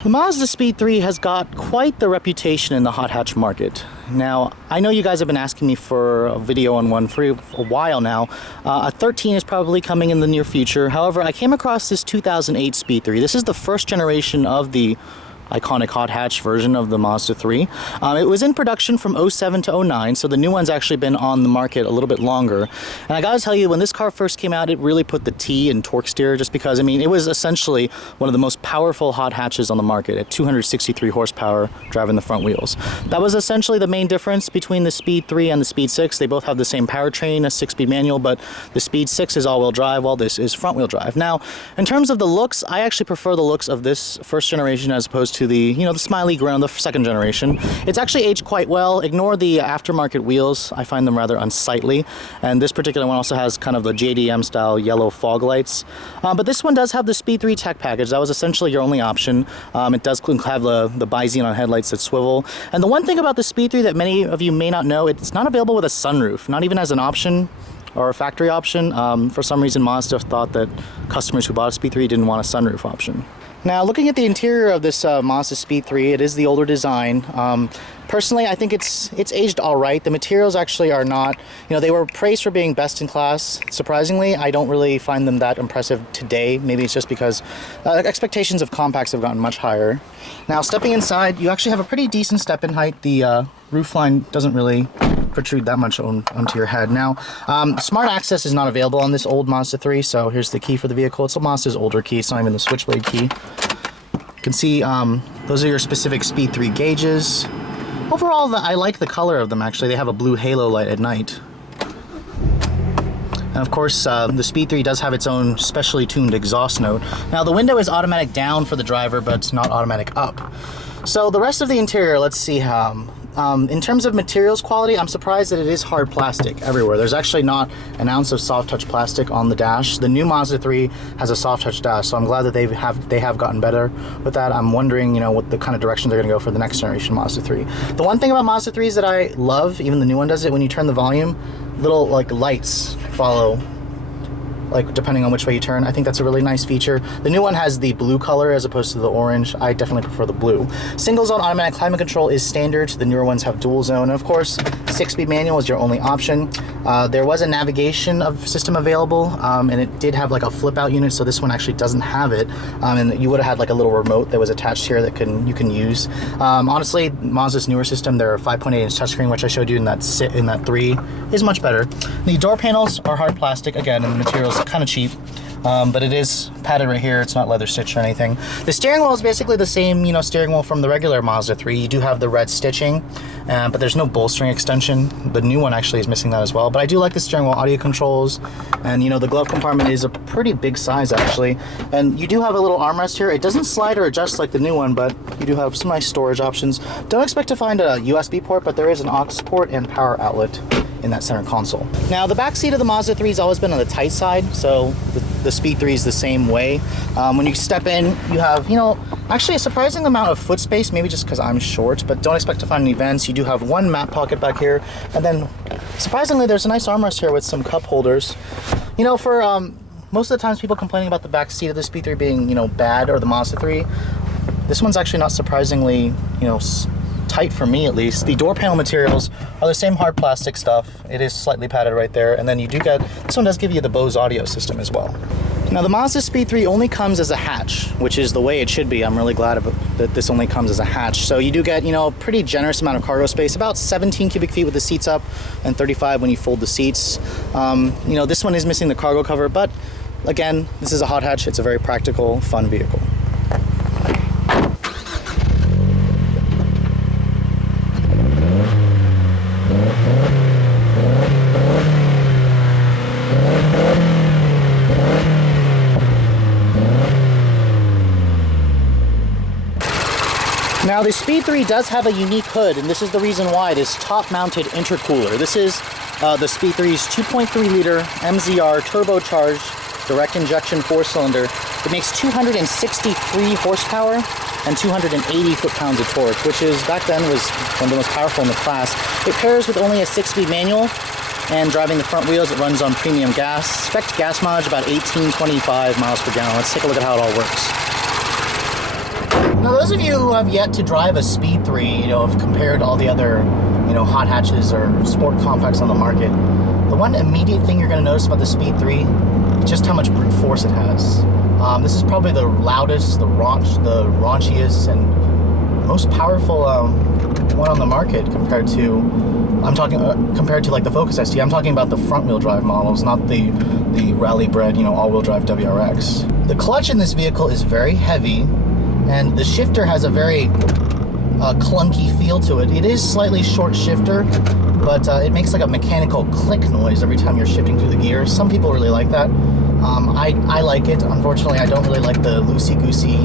The Mazdaspeed3 has got quite the reputation in the hot hatch market. Now, I know you guys have been asking me for a video on one for a while now. A 13 is probably coming in the near future. However, I came across this 2008 Speed 3. This is the first generation of the iconic hot hatch version of the Mazda 3. It was in production from 07 to 09, so the new one's actually been on the market a little bit longer. And I gotta tell you, when this car first came out, it really put the T in torque steer, just because, I mean, it was essentially one of the most powerful hot hatches on the market at 263 horsepower driving the front wheels. That was essentially the main difference between the Speed 3 and the Speed 6. They both have the same powertrain, a 6-speed manual, but the Speed 6 is all-wheel drive, while this is front-wheel drive. Now, in terms of the looks, I actually prefer the looks of this first generation as opposed to the, the smiley grin on the second generation. It's actually aged quite well. Ignore the aftermarket wheels. I find them rather unsightly. And this particular one also has kind of the JDM style yellow fog lights. But this one does have the Speed 3 tech package. That was essentially your only option. It does have the bi-xenon headlights that swivel. And the one thing about the Speed 3 that many of you may not know, it's not available with a sunroof, not even as an option or a factory option. For some reason, Mazda thought that customers who bought a Speed 3 didn't want a sunroof option. Now, looking at the interior of this Mazda Speed 3, it is the older design. Personally, I think it's aged all right. The materials actually are not, they were praised for being best in class. Surprisingly, I don't really find them that impressive today. Maybe it's just because expectations of compacts have gotten much higher. Now, stepping inside, you actually have a pretty decent step-in height. The roofline doesn't really protrude that much onto your head. Now, smart access is not available on this old Mazda 3, so here's the key for the vehicle. It's a Mazda's older key. It's not even the switchblade key. You can see those are your specific Speed 3 gauges. Overall, I like the color of them, actually. They have a blue halo light at night. And of course, the Speed 3 does have its own specially tuned exhaust note. Now, the window is automatic down for the driver, but it's not automatic up. So the rest of the interior, let's see how. In terms of materials quality, I'm surprised that it is hard plastic everywhere. There's actually not an ounce of soft touch plastic on the dash. The new Mazda 3 has a soft touch dash, so I'm glad that they have gotten better with that. I'm wondering, what the kind of direction they're going to go for the next generation Mazda 3. The one thing about Mazda 3 is that I love, even the new one does it, when you turn the volume, little lights follow, depending on which way you turn. I think that's a really nice feature. The new one has the blue color as opposed to the orange. I definitely prefer the blue. Single zone automatic climate control is standard. The newer ones have dual zone. And of course, 6-speed manual is your only option. There was a navigation system available, and it did have a flip out unit, so this one actually doesn't have it. And you would have had a little remote that was attached here that you can use. Honestly, Mazda's newer system, their 5.8-inch touchscreen, which I showed you in that 3, is much better. The door panels are hard plastic, again, and the materials kind of cheap, but it is padded right here. It's not leather stitched or anything. The steering wheel is basically the same, steering wheel from the regular Mazda 3. You do have the red stitching, but there's no bolstering extension. The new one actually is missing that as well. But I do like the steering wheel audio controls, and the glove compartment is a pretty big size actually. And you do have a little armrest here. It doesn't slide or adjust like the new one, but you do have some nice storage options. Don't expect to find a USB port, but there is an aux port and power outlet in that center console. Now, the back seat of the Mazda 3 has always been on the tight side, so the Speed 3 is the same way. When you step in, you have, actually a surprising amount of foot space, maybe just because I'm short, but don't expect to find any vents. You do have one mat pocket back here, and then surprisingly, there's a nice armrest here with some cup holders. For most of the times people complaining about the back seat of the Speed 3 being, bad, or the Mazda 3, this one's actually not surprisingly, tight for me at least. The door panel materials are the same hard plastic stuff. It is slightly padded right there, and then you do get, this one does give you the Bose audio system as well. Now, the Mazda Speed 3 only comes as a hatch, which is the way it should be. I'm really glad that this only comes as a hatch. So you do get, a pretty generous amount of cargo space, about 17 cubic feet with the seats up, and 35 when you fold the seats. This one is missing the cargo cover, but again, this is a hot hatch. It's a very practical, fun vehicle. Now, the Speed 3 does have a unique hood, and this is the reason why, this top-mounted intercooler. This is the Speed 3's 2.3-liter MZR turbocharged direct injection 4-cylinder. It makes 263 horsepower and 280 foot-pounds of torque, which is, back then, was one of the most powerful in the class. It pairs with only a 6-speed manual, and driving the front wheels, it runs on premium gas. Spec gas mileage about 1825 miles per gallon. Let's take a look at how it all works. Now, those of you who have yet to drive a Speed 3, if compared to all the other, hot hatches or sport compacts on the market, the one immediate thing you're going to notice about the Speed 3 is just how much brute force it has. This is probably the loudest, the raunchiest, and most powerful one on the market compared to, like the Focus ST. I'm talking about the front-wheel drive models, not the rally-bred, all-wheel drive WRX. The clutch in this vehicle is very heavy, and the shifter has a very clunky feel to it. It is slightly short shifter, but it makes like a mechanical click noise every time you're shifting through the gears. Some people really like that. I like it. Unfortunately, I don't really like the loosey-goosey,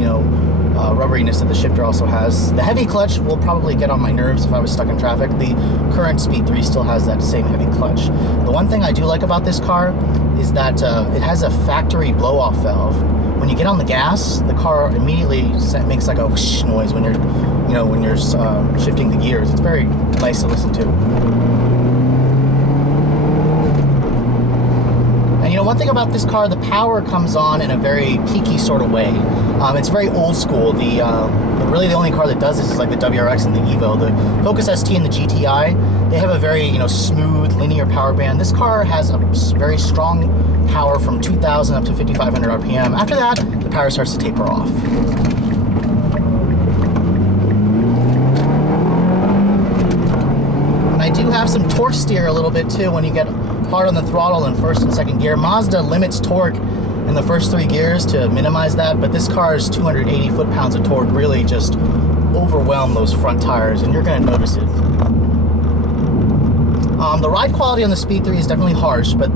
rubberiness that the shifter also has. The heavy clutch will probably get on my nerves if I was stuck in traffic. The current Speed 3 still has that same heavy clutch. The one thing I do like about this car is that it has a factory blow-off valve. When you get on the gas, the car immediately makes like a whoosh noise when you're shifting the gears. It's very nice to listen to. And one thing about this car, the power comes on in a very peaky sort of way. It's very old school. Really the only car that does this is like the WRX and the Evo. The Focus ST and the GTI, they have a very smooth linear power band. This car has a very strong power from 2,000 up to 5,500 RPM. After that, the power starts to taper off. And I do have some torque steer a little bit too when you get hard on the throttle in first and second gear. Mazda limits torque in the first 3 gears to minimize that, but this car's 280 foot-pounds of torque really just overwhelm those front tires, and you're going to notice it. The ride quality on the Speed 3 is definitely harsh, but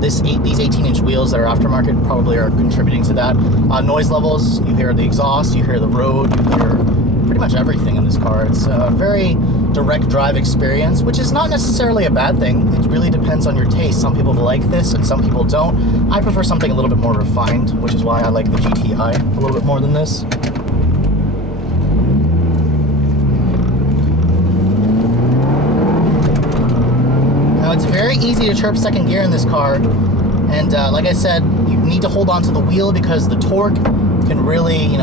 these 18-inch wheels that are aftermarket probably are contributing to that. Noise levels, you hear the exhaust, you hear the road, you hear pretty much everything in this car. It's a very direct drive experience, which is not necessarily a bad thing. It really depends on your taste. Some people like this and some people don't. I prefer something a little bit more refined, which is why I like the GTI a little bit more than this. Now, it's very easy to chirp second gear in this car, and like I said, you need to hold on to the wheel because the torque can really,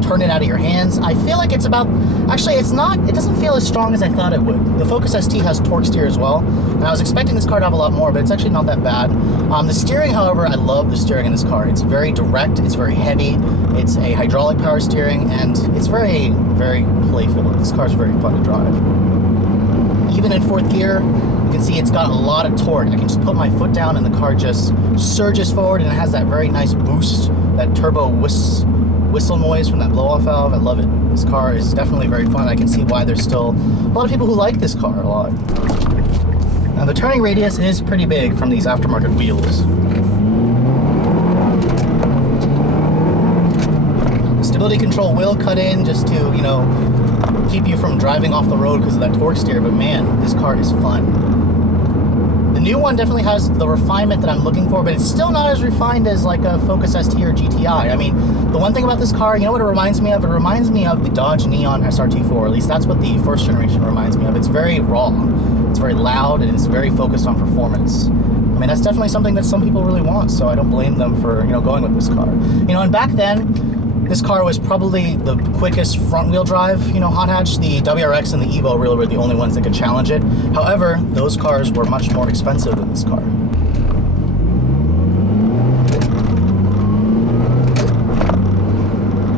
turn it out of your hands. I feel like it's it doesn't feel as strong as I thought it would. The Focus ST has torque steer as well, and I was expecting this car to have a lot more, but it's actually not that bad. The steering, however, I love the steering in this car. It's very direct, it's very heavy, it's a hydraulic power steering, and it's very, very playful. This car's very fun to drive. Even in 4th gear, you can see it's got a lot of torque. I can just put my foot down and the car just surges forward, and it has that very nice boost, that turbo whistle noise from that blow-off valve. I love it. This car is definitely very fun. I can see why there's still a lot of people who like this car a lot. Now, the turning radius is pretty big from these aftermarket wheels. Stability control will cut in just to, keep you from driving off the road because of that torque steer, but man, this car is fun. The new one definitely has the refinement that I'm looking for, but it's still not as refined as like a Focus ST or GTI. I mean, the one thing about this car, you know what it reminds me of? It reminds me of the Dodge Neon SRT4. At least that's what the first generation reminds me of. It's very raw, it's very loud, and it's very focused on performance. I mean, that's definitely something that some people really want, so I don't blame them for, going with this car. And back then, this car was probably the quickest front-wheel drive, hot hatch. The WRX and the Evo really were the only ones that could challenge it. However, those cars were much more expensive than this car.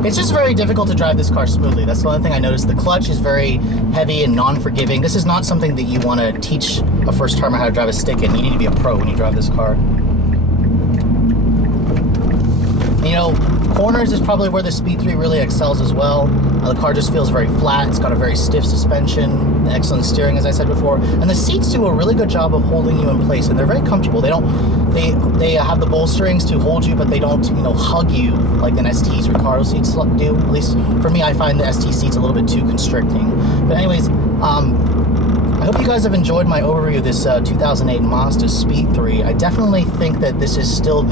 It's just very difficult to drive this car smoothly. That's the only thing I noticed. The clutch is very heavy and non-forgiving. This is not something that you want to teach a first-timer how to drive a stick in. You need to be a pro when you drive this car. Corners is probably where the Speed 3 really excels as well. The car just feels very flat. It's got a very stiff suspension, excellent steering, as I said before, and the seats do a really good job of holding you in place, and they're very comfortable. They have the bolsterings to hold you, but they don't, hug you like an ST's Recaro seats do. At least for me, I find the ST seats a little bit too constricting. But anyways, I hope you guys have enjoyed my overview of this 2008 Mazda Speed 3. I definitely think that this is still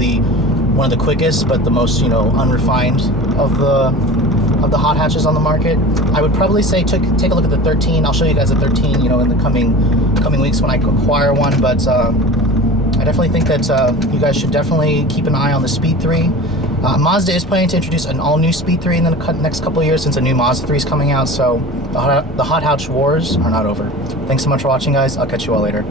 one of the quickest, but the most, unrefined of the hot hatches on the market. I would probably say take a look at the 13. I'll show you guys the 13, in the coming weeks when I acquire one. But I definitely think that you guys should definitely keep an eye on the Speed 3. Mazda is planning to introduce an all-new Speed 3 in the next couple of years since a new Mazda 3 is coming out, so the hot hatch wars are not over. Thanks so much for watching, guys. I'll catch you all later.